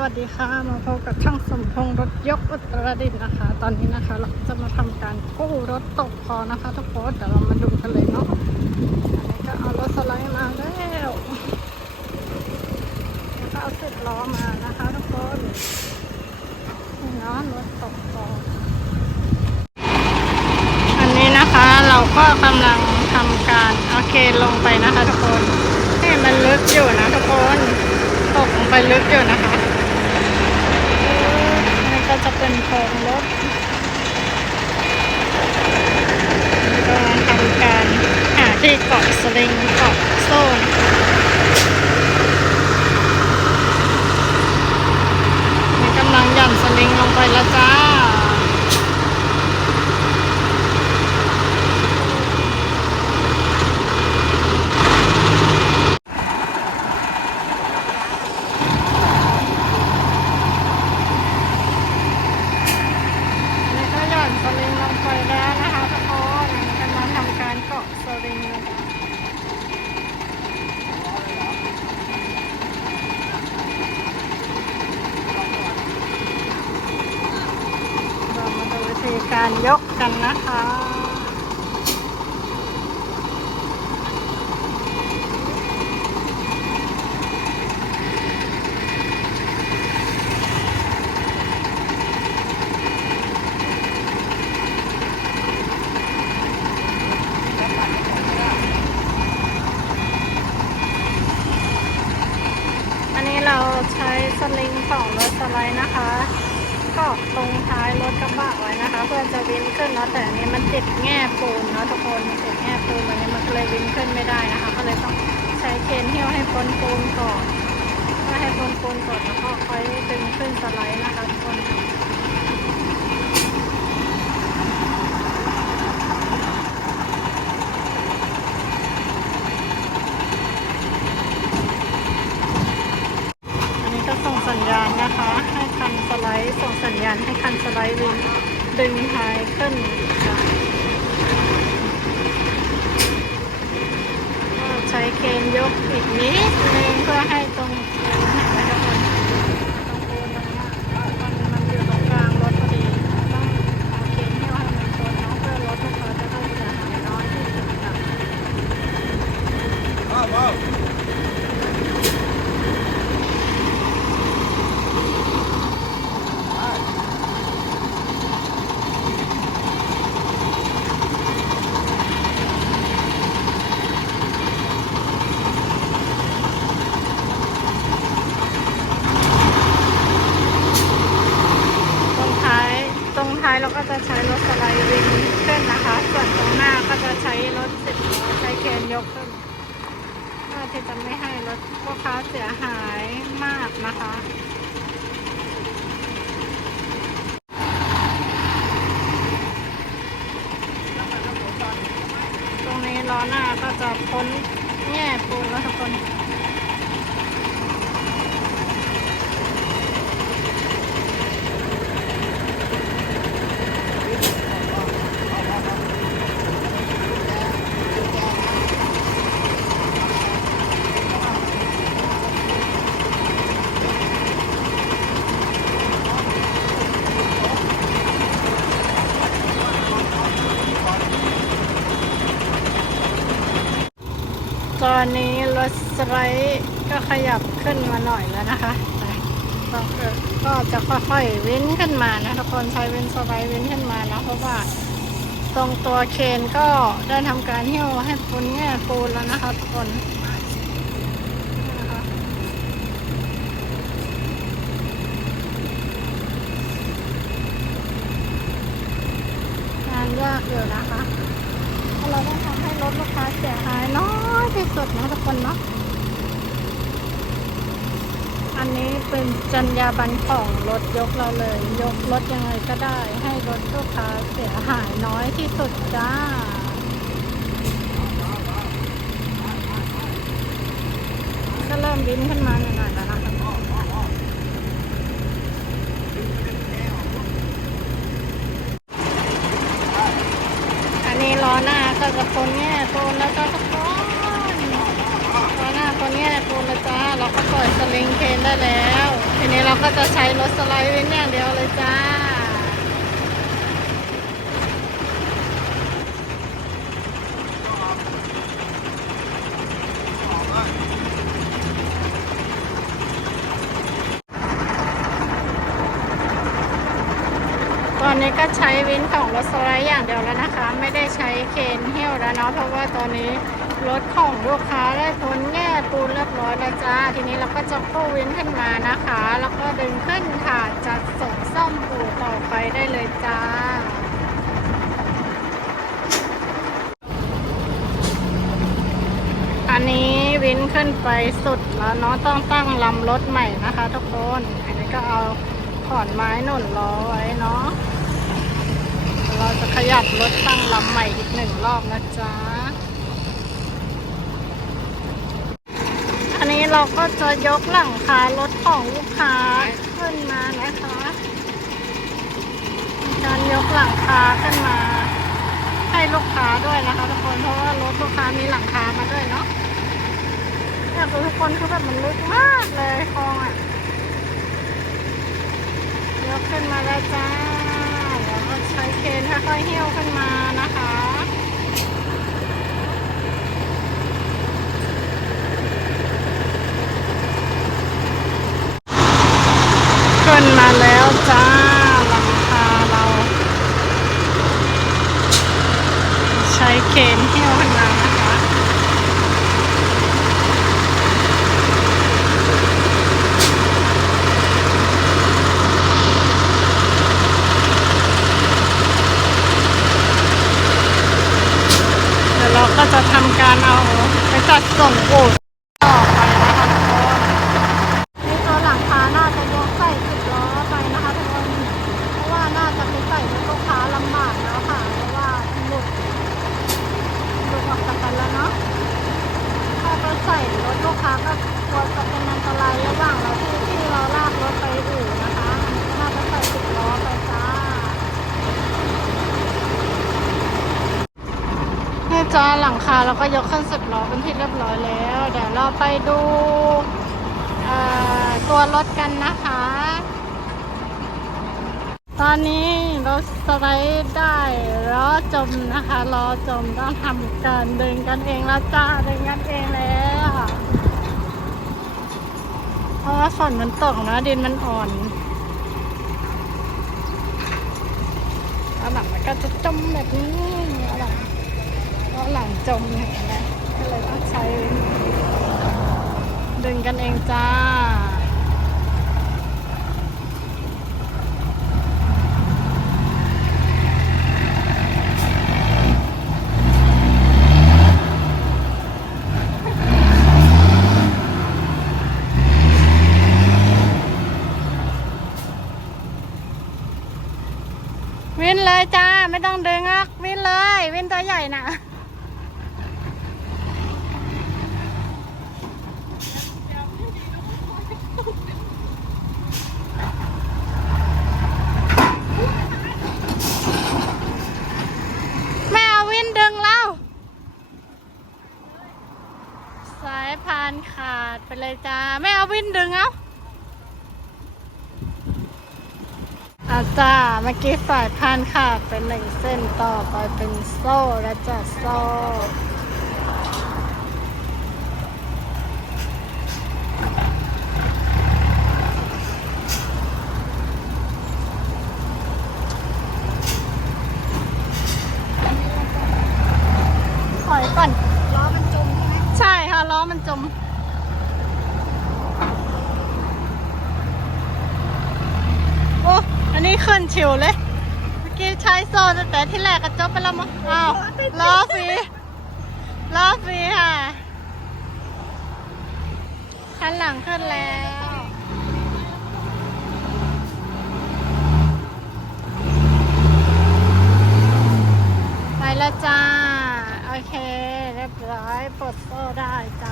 วัสดีค่ะ มาพบกับช่างสมพงษ์รถยกอุตรดิตถ์นะคะ ตอนนี้นะคะ เราจะมาทำการกู้รถตกคอนะคะ ทุกคนเดี๋ยวเรามาดูกันเลยเนาะอันนี้ก็เอารถสไลด์มาแล้วแล้วก็เอาสิบล้อมานะคะ ทุกคนนี่เนาะรถตกคออันนี้นะคะเราก็กำลังทำการเอาเคลงไปนะคะ ทุกคนนี่มันลึกอยู่นะทุกคนตกลงไปลึกอยู่นะคะ จะเป็นโครงรถก็ทำการหาที่เกาะสลิงเกาะโซ่นนี่กำลังหย่อนสลิงลงไปแล้วจ้า นี่ก็หย่อนสลิงลงไปแล้วนะคะทุกคนกำลังทำการเกาะสลิงนะคะเรามาดูวิธี การยกกันนะคะ อันนี้เราใช้สลิงของรถสไลด์นะคะเกาะตรงท้ายรถกระบะไว้นะคะ เพื่อจะวินขึ้นเนาะแต่อันนี้มันติดแง่ปูนเนาะทุกคนมันติดแง่ปูนวันนี้มันก็เลยวินขึ้นไม่ได้นะคะ ก็เลยต้องใช้เคนเหี่ยวให้พ้นปูนก่อนเพื่อให้พ้นปูนก่อนแล้วก็ค่อยดึงขึ้นสไลด์นะคะทุกคนนี้ก็ส่งสัญญาณนะคะ ให้คันสไลด์ส่งสัญญาณให้คันสไลด์ดึงดึงท้ายขึ้นค่ะก็ใช้เคน ยกอีกนิดนึงเพื่อให้ตรงเห็นไหมทุกคนตรงปูนตรงเนี้ยมันมันอยู่ตรงกลางรถพอดีต้องเอาเคนให้ให้มันชนเนาะเพื่อรถลูกค้าจะได้เสียหายน้อยที่สุดค่ะ ตรงท้ายตรงท้าย เราก็จะใช้รถสไลด์วิ่งขึ้นนะคะ ส่วนตรงหน้าก็จะใช้รถสิบล้อใช้เคนยกขึ้นเพื่อที่จะไม่ให้รถลูกค้าเสียหายมากนะคะตรงนี้ล้อหน้าก็จะพ้นแง่ปูนแล้วทุกคน อนนี้รถสไลด์ก็ขยับขึ้นมาหน่อยแล้วนะคะก็ก็จะค่อยๆเว้นขึ้นมานะทุกคนใช้เว้นสไลด์เว้นขึ้นมานะเพราะว่าตรงตัวเคนก็ได้ทำการเหี่ยวให้ปูนแง่ปูนแล้วนะคะทุกคนงานยากอยู่นะคะ เราะเราต้องทำให้รถลูกค้าเสียหายน้อยที่สุดนะทุกคนเนาะอันนี้เป็นจรรยาบรรณของรถยกเราเลย ยกรถยังไงก็ได้ ให้รถลูกค้าเสียหายน้อยที่สุดจ้าก็เริ่มบินขึ้นมาหน่อยๆแล้วนะคะ อันนี้ ล้อหน้าก็จะพ้นแง่ปูนแล้วจ้าทุกคนตอหน้าพ้นแง่ปูนแล้วจ้าเราก็ปล่อยสลิงเคนได้แล้ว ทีนี้เราก็จะใช้รถสไลด์วินอย่างเดียวเลยจ้า ตอนนี้ ก็ใช้วินของรถสไลด์อย่างเดียวแล้วนะคะ ไม่ได้ใช้เคนเฮี้ยวแล้วเนาะเพราะว่าตอนนี้รถของลูกค้าได้พ้นแง่ปูนเรียบร้อยแล้วจ้า ทีนี้เราก็จะกู้วินขึ้นมานะคะ แล้วก็ดึงขึ้นค่ะจัดส่งซ่อมปูต่อไปได้เลยจ้าอันนี้วินขึ้นไปสุดแล้วเนาะต้องตั้งลำรถใหม่นะคะทุกคน อันนี้ก็เอาขอนไม้หนุนล้อไว้เนาะ เราจะขยับรถตั้งลำใหม่อีกหนึ่งรอบนะจ๊ะ อันนี้เราก็จะยกหลังคารถของลูกค้าขึ้นมานะคะการยกหลังคาขึ้นมา ให้ลูกค้าด้วยนะคะทุกคนเพราะว่ารถลูกค้ามีหลังคามาด้วยเนาะอยากดูทุกคนคือแบบมันลึกมากเลยคลองอะยกขึ้นมาแล้วจ้า ใช้เคนค่อยๆเหี่ยวขึ้นมานะคะ ขึ้นมาแล้วจ้าหลังคาเรา ใช้เคนเหิ้ยวขึ้นมานะคะ เดี๋ยวเราก็จะทำการเอาไปจัดส่งปูดต่อไปนะคะทุกคนนี่ตัวหลังคาน่าจะยกใส่สิบล้อไปนะคะทุกคน เพราะว่าน่าจะไปใส่รถลูกค้าลำบากแล้วค่ะ เพราะว่าหลุดหลุดออกจากกันแล้วเนาะ ถ้าไปใส่รถลูกค้าก็กลัวจะเป็นอันตรายระหว่างเราที่ที่เราลากรถไปอู่นะคะน่าจะใส่สิบล้อไปจ้า นี่ จ้าหลังคาเราก็ยกขึ้นสิบล้อเป็นที่เรียบร้อยแล้ว เดี๋ยวเราไปดูตัวรถกันนะคะ ตอนนี้เราสไลด์ได้ล้อจมนะคะล้อจมต้องทำการดึงกันเองแล้วจ้าดึงกันเองแล้วเพราะว่าฝนมันตกนะดินมันอ่อนแล้วหลังมันก็จะจมแบบนี้แล้ วหลังเพราะหลังจมเห็นไหมก็เลยต้องใช้ ดึงกันเองจ้าวินเลยจ้า ไม่ต้องดึงอะวินเลย วินตัวใหญ่น่ะ แม่เอาวินดึงเราสายพานขาด ไปเลยจ้าแม่เอาวินดึงเอาอาจ้าเมื่อกี้สายพานขาดเป็นหนึ่งเส้นต่อไปเป็นโซ่และจะโซ่ถอยก่อนล้อมันจมใช่ไหมใช่ค่ะล้อมันจม นี้ขึ้นชิวเลย เมื่อกี้ชายโซนแต่ที่แรกกระจบไปแล้วมั้งอ้าวล้อฟรีล้อฟรีค่ะคันหลังขึ้นแล้วไปแล้วจ้า โอเค เรียบร้อยปลดโซ่ได้จ้า